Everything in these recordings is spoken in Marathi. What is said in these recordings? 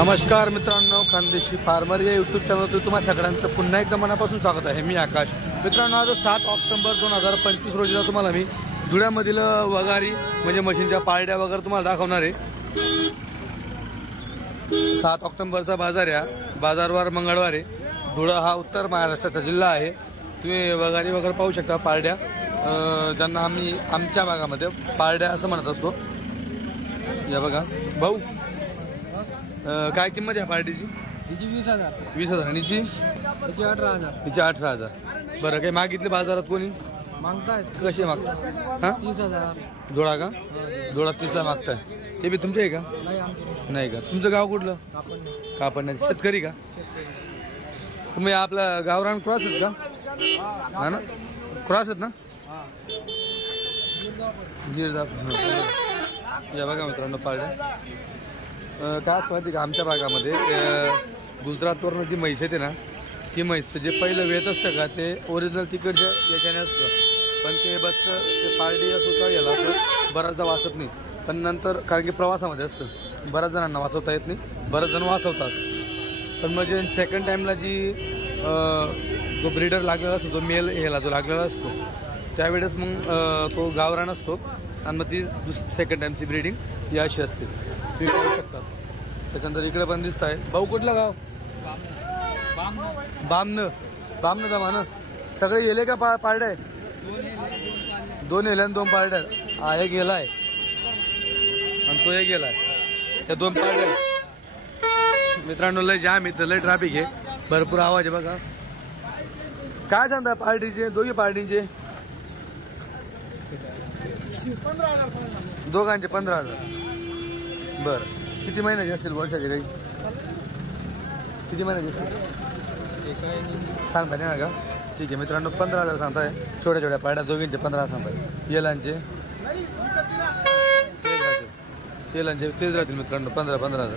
नमस्कार मित्रांनो, खानदेशी फार्मर या यूट्यूब चॅनलवर तुम्हा सगळ्यांचं पुन्हा एकदा मनापासून स्वागत आहे। मी आकाश। मित्रांनो, आज 7 ऑक्टोबर 2025 रोजीला तुम्हाला मी धुळ्यामधील वगारी म्हणजे मशीनच्या पारड्या वगैरे तुम्हाला दाखवणार आहे। 7 ऑक्टोबरचा बाजार आहे, बाजारवार मंगळवार आहे। धुळा हा उत्तर महाराष्ट्राचा जिल्हा आहे। तुम्ही वगारी वगैरे पाहू शकता, पारड्या ज्यांना आम्ही आमच्या भागामध्ये पारड्या असं म्हणत असतो। या बघा भाऊ, काय किंमत आहे पार्टीची? हिची 20,000. 20,000 आणि हिची 18,000. हिची 18,000। बरं, काही मागितले बाजारात कोणी? मागताय कसे मागतात? हां, 30,000 जोडा का? जोडा 30ला मागताय। ते बी तुमचे आहे का? नाही का? तुमचं गाव कुठलं? कापड शेतकरी का तुम्ही? आपला गावरान क्रॉस आहेत का? हा ना, क्रॉस आहेत ना? गिरदा। या बघा मित्रांनो, पारड्या काय असं माहिती का, आमच्या भागामध्ये गुजरातवरनं जी म्हैस येते ना, ती म्हैसचं जे पहिलं वेत असतं का, ते ओरिजिनल तिकडच्या याच्याने असतं। पण ते बसचं ते पारडी असो का याला असं बऱ्याचदा वाचत नाही। पण नंतर कारण की प्रवासामध्ये असतं, बऱ्याच जणांना वाचवता येत नाही, बऱ्याच जण वाचवतात। पण म्हणजे सेकंड टाईमला जी जो ब्रीडर लागलेला असतो, जो मेल ह्याला जो लागलेला असतो, त्यावेळेस मग तो गावरान असतो आणि मग ती सेकंड टाईमची ब्रीडिंग ही अशी असते, तुम्ही पाहू शकता। त्याच्यानंतर इकडे पण दिसत आहे। भाऊ कुठलं गाव? बामनं जमानं सगळे येले का पारड्या आहे? 2 येल्या आणि 2 पारड्या। हा एक गेला आहे आणि तो एक गेला आहे, त्या 2 पारड्या। मित्रांनो, लय जाम इथं, लय ट्रॅफिक आहे, भरपूर आवाज आहे बघा। काय सांगता पार्टीचे, दोघी पार्टीचे? 15,000 दोघांचे 15,000। बरं, किती महिन्याचे असतील? वर्षाचे काही किती महिन्याचे असतील सांगता नाही ना का? ठीक आहे मित्रांनो, 15,000 सांगताय। छोट्या छोट्या पाड्या दोघींचे 15,000 सांगताय। येलांचे तेच राहतील मित्रांनो, 15,000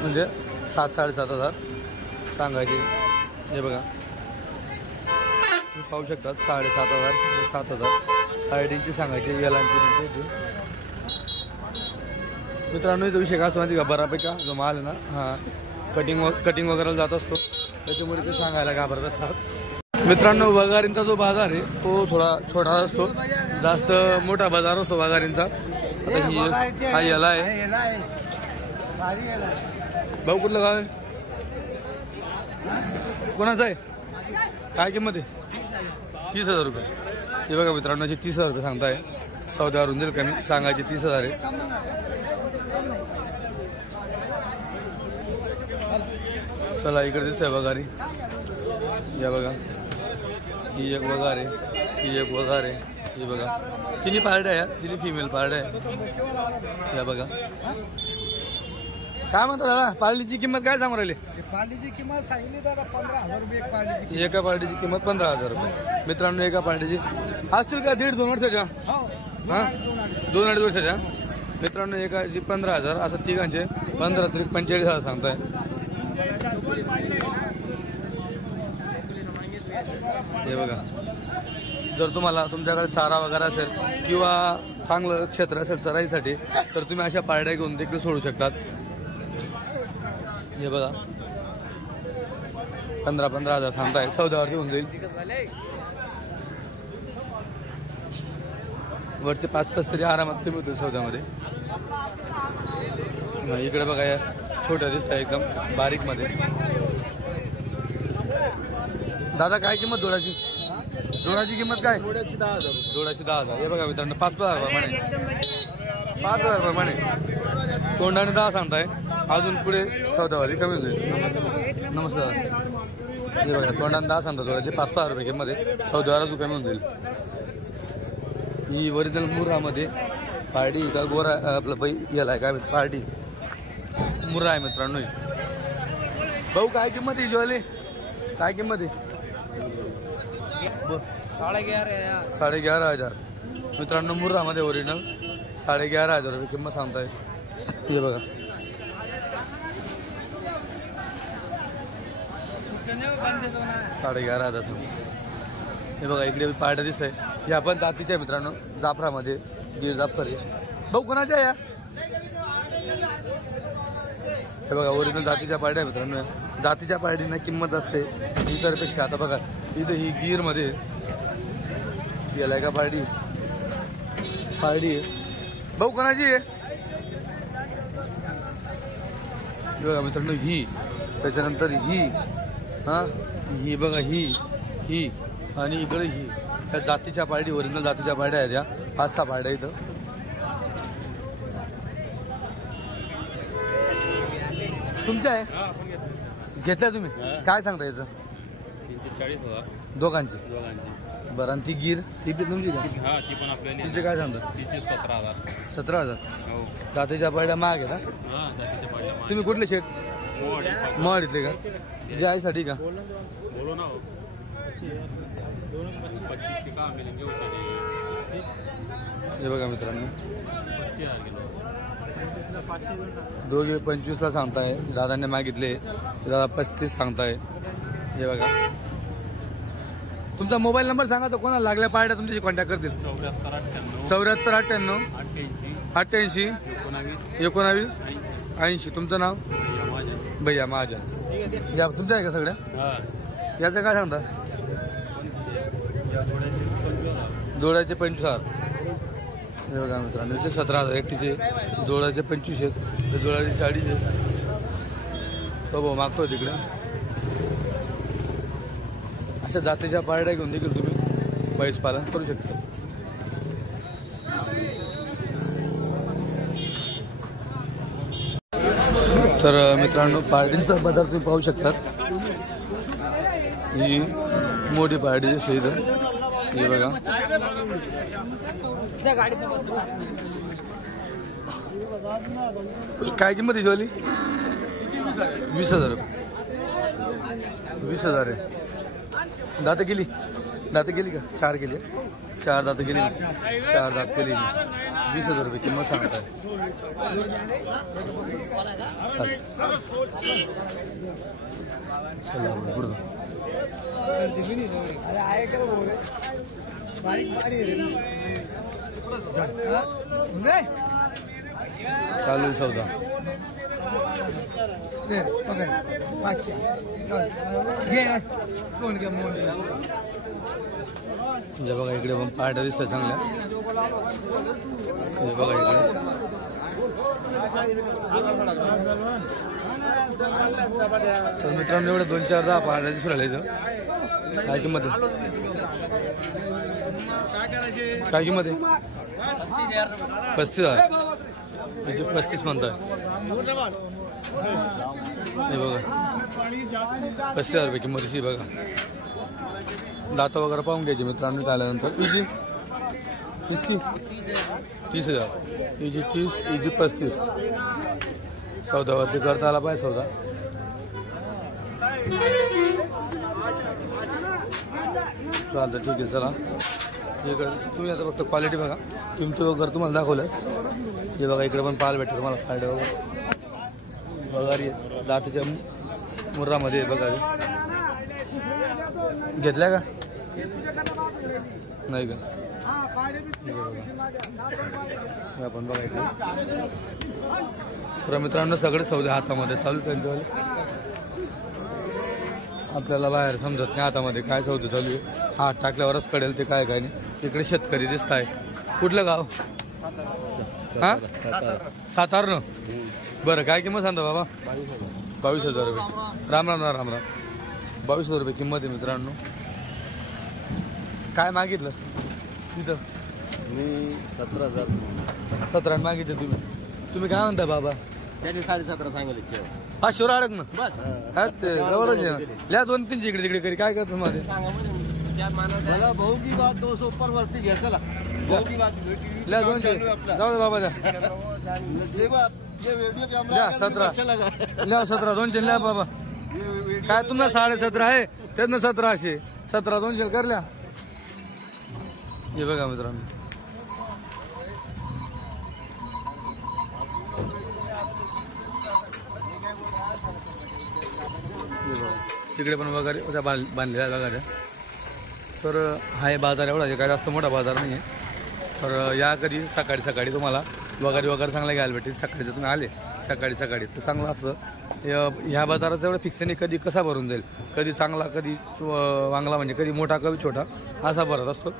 म्हणजे 7,000-7,500 सांगायचे। हे बघा, तुम्ही पाहू शकता, 7,500-7,000 आयडींचे सांगायचे, येलांचे त्यांचे। मित्रांनो, इथं विषय काय माहिती का, बऱ्यापैकी जो माल आहे ना, हा कटिंग वगैरे जात असतो, त्याच्यामुळे ते सांगायला घाबरत असतात। मित्रांनो, वगारींचा जो बाजार आहे तो थोडा छोटा असतो, जास्त मोठा बाजार असतो वगारींचा। आता हा याला आहे। भाऊ कुठलं गाव आहे? कोणाचं आहे? काय किंमत आहे? 30,000 रुपये। हे बघा मित्रांनो, 30,000 रुपये सांगताय। सौद्यावरून दिल कमी, सांगायचे 30,000 आहे। चला, इकडे दिसतंय वगारी। या बघा, ही एक वगार आहे, ही एक वगार आहे। ही बघा, तिन्ही पारड्या आहे, तिन्ही फिमेल पारड्या आहे। या बघा, काय म्हणतात दादा, पार्लीची किंमत काय सांगू राहिली? पार्टीची किंमत सांगितली दादा 15,000 रुपये एक पार्टीची। एका पार्टीची किंमत 15,000 रुपये। मित्रांनो, एका पार्टीची असतील का 1.5-2 वर्षाच्या? हां, 2-2.5 वर्षाच्या। मित्रांनो, एकाची 15,000, असं तिघांचे 15-45,000 सांगताय। हे बघा, जर तुम्हाला तुमच्याकडे चारा वगैरे असेल किंवा चांगलं क्षेत्र असेल चराईसाठी, तर तुम्ही अशा पारड्या घेऊन देखील सोडू शकतात। हे बघा, 15,000 सांगताय, सौद्यावरती होऊन जाईल। वरचे 5-5 तरी आरामात कमी होतील सौद्यामध्ये। इकडे बघा, या छोट्या दिसत आहे एकदम बारीक मध्ये। दादा, काय किंमत जोडाची? जोडाची किंमत काय? जोड्याची 10,000. जोडाची 10,000। हे बघा मित्रांनो, 5,000 रुपये म्हणे, 5,000 रुपये म्हणे। तोंडाने 10 सांगताय, अजून पुढे सौदावारी कमी होईल। नमस्कार। हे बघा, तोंडाने 10 सांगता जोडाचे, 5,000 रुपये किंमत आहे, सौदावार अजून कमी होऊन जाईल। ही ओरिजिनल मुर्रामध्ये पार्टी का गोरा आपलं बाई याला आहे काय पार्टी मुर्रा आहे मित्रांनो। भाऊ, काय किंमत आहे ज्वाले? काय किंमत आहे? 11,500 मित्रांनो, मुर्रामध्ये ओरिजिनल 11,500 रुपये किंमत सांगताय। हे बघा, 11,500 सांग। हे बघा, इकडे पार्ट्या दिसत आहे, ह्या पण जातीच्या आहे मित्रांनो, जाफरामध्ये गिर जाफर आहे। भाऊ, कोणाच्या आहे या? हे बघा ओरिजिनल जातीच्या पारड्या मित्रांनो. जातीच्या पारडींना किंमत असते इतरपेक्षा. आता बघा इथं ही गिरमध्ये गेलाय का पारडी आहे. भाऊ कोणाची आहे बघा मित्रांनो ही. त्याच्यानंतर ही ही बघा ही आणि इकडे ही. त्या जातीच्या पारडी ओरिजिनल जातीच्या पारड्या आहेत या 5-6 पारड्या इथं. तुमच्या आहे घेतल्या तुम्ही काय सांगता याचं 340,000 दोघांची. बरं आणि ती गिर ती पण तुमची का हा ती पण आपल्याला तिचे काय सांगता तिचे 17,000 17,000. हो जातीच्या पारड्या महाग आहे ना. हा जातीचे पाडले तुम्ही कुठले शेट मड इथले का जे आईसाठी का बोलो ना 25 के काम मिलेंगे उसके हे बघा मित्रांनो 35,000 किलो दोघे 25ला सांगताय. दादांनी मागितले दादा 35 सांगताय. हे बघा तुमचा मोबाईल नंबर सांगा तर कोणाला लागल्या पारड्या तुमच्याशी कॉन्टॅक्ट करतील. 7498 88 19 80. तुमचं नाव भैया महाजन. या तुमचं आहे का सगळ्या याचं काय सांगता जोडाचे 25,000. हे बघा मित्रांनो याचे 17,000 एकटीचे. जोडाचे 25 आहेत. जोडाचे 40 आहेत. तो भाऊ मागतोय तिकडे. अशा जातीच्या पारड्या घेऊन देखील तुम्ही म्हैस पालन करू शकता. तर मित्रांनो पारडींचा बाजार तुम्ही पाहू शकतात. ही मोठी पारडी दिसते इथं. हे बघा काय किंमत आहे ज्वाली 20,000 20,000 आहे. दात गेली का 4 गेली 4 दात गेली 4 दात केली 20,000 रुपये किंमत सांगताय. चला पुढं चालू आहे सौदा. म्हणजे बघा इकडे पण पार्ट्या दिसतात चांगल्या. हे बघा इकडे तर मित्रांनो एवढे 2-4-10 पार्ट्या दिसून राहिले इथं. काय किंमत आहे काय किंमत आहे 35,000 त्याचे 35 म्हणताय. हे बघा 35,000 रुपये किंमत अशी बघा. दात वगैरे पाहून घ्यायचे मित्रांनो आल्यानंतर. Easy 30,000 easy 30 easy 35. सौदावरती करता आला पाहिजे सौदा. चालतं ठीक आहे चला. इकडे तुम्ही आता फक्त क्वालिटी बघा. किमती वगैरे तुम्हाला दाखवल्याच. हे बघा इकडे पण पाहायला भेटतं तुम्हाला फायदा वगैरे वगैरे दाताच्या मुर्रामध्ये बघा. घेतल्या का नाही का आपण बघा इकडे. तर मित्रांनो सगळे सौदे हातामध्ये चालू त्यांच्यावाले. आपल्याला बाहेर समजत नाही हातामध्ये काय सौदे चालू आहे. हात टाकल्यावरच कळेल ते काय काय नाही. इकडे शेतकरी दिसत आहे. कुठलं गाव हा सातारनं. बरं काय किंमत सांगता बाबा 22,000 रुपये. राम राम 22,000 रुपये किंमत आहे मित्रांनो. काय मागितलं तिथं मी 17,000 17 मागितलं. तुम्ही काय म्हणता बाबा त्याने 17.5 सांगितले. हा शिवरा अडक ना बस जवळच आहे. लिहा 2-3 इकडे तिकडे करी काय करतो मध्ये. मला भाऊ की बात 200 ऊपर वरती घ्या. चला भाऊ की बात लिहा 200 जाऊ दे बाबा द्या. लिहा 17 लिहा 17 200 लिहा बाबा. काय तुम्हाला 17.5 आहे त्यातनं 1700 17 200 कर लिहा. हे बघा मित्रांनो तिकडे पण वगैरे त्या बांधलेल्या वगैरे. तर हा बाजार एवढा आहे काय जास्त मोठा बाजार नाही आहे. तर या कधी सकाळी तुम्हाला वगैरे चांगला घ्यायला भेटेल. सकाळी जर तुम्ही आले सकाळी सकाळी तर चांगलं असतं. ह्या बाजाराचं एवढं फिक्स नाही कधी कसा भरून जाईल, कधी चांगला कधी वांगला म्हणजे कधी मोठा कधी छोटा असा भरत असतो.